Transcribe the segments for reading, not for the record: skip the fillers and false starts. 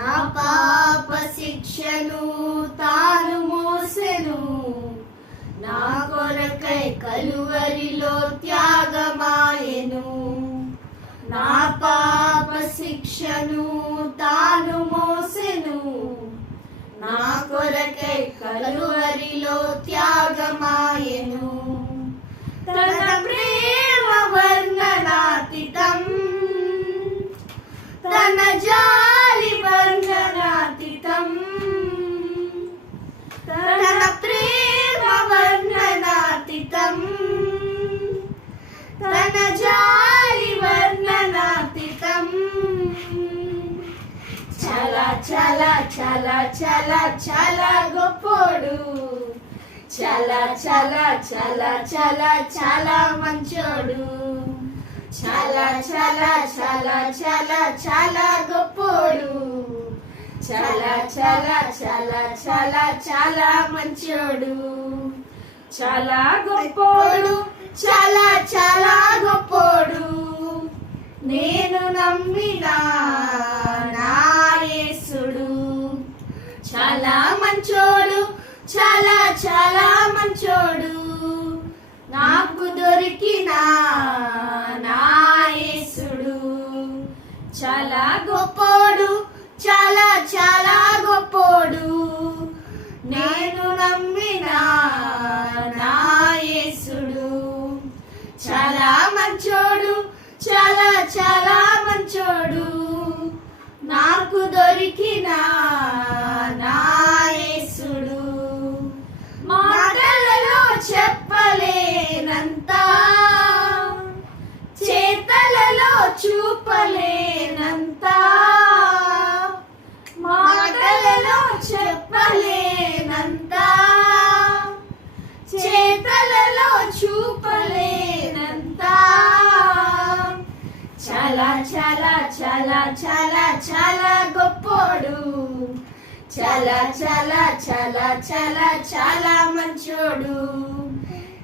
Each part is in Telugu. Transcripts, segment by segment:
నా పాప శిక్షను తాను మోసెను, నా కొరకై కలువరిలో త్యాగమాయెను. నా పాప శిక్షను తాను మోసెను, నా కొరకై కలువరిలో త్యాగమాయెను. తన ప్రేమ వర్ణనాతీతం, తన జాలి వర్ణనాతీతం, తన ప్రేమ వర్ణనాతీతం, తన జాలి వర్ణనాతీతం. చాలా చాలా చాలా చాలా చాలా గొప్పోడు, చాలా చాలా చాలా చాలా చాలా మంచోడు, చాలా చాలా చాలా చాలా చాలా గొప్పోడు, చాలా చాలా చాలా చాలా చాలా మంచోడు, చాలా గొప్పోడు, చాలా చాలా గొప్పోడు. నేను నమ్మిన నా యేసుడు చాలా మంచోడు, చాలా చాలా మంచోడు. నాకు దొరికిన నా యేసుడు చాలా గొప్పోడు, చాలా చాలా గొప్పోడు. నేను నమ్మిన నా యేసుడు చాలా మంచోడు, చాలా చాలా మంచోడు. నాకు దొరికిన నా యేసుడు మాటలలో చెప్పలేనంత, చేతలలో చూపలేనంత, మాటలలో చెప్పలేనంత, చేతలలో చూపలేనంత. చాలా చాలా చాలా చాలా చాలా గొప్పోడు, చాలా చాలా చాలా చాలా చాలా మంచోడు,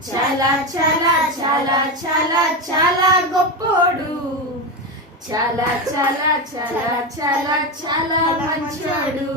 చాలా చాలా చాలా చాలా చాలా గొప్పోడు, చాలా చాలా చాలా చాలా చాలా మంచోడు.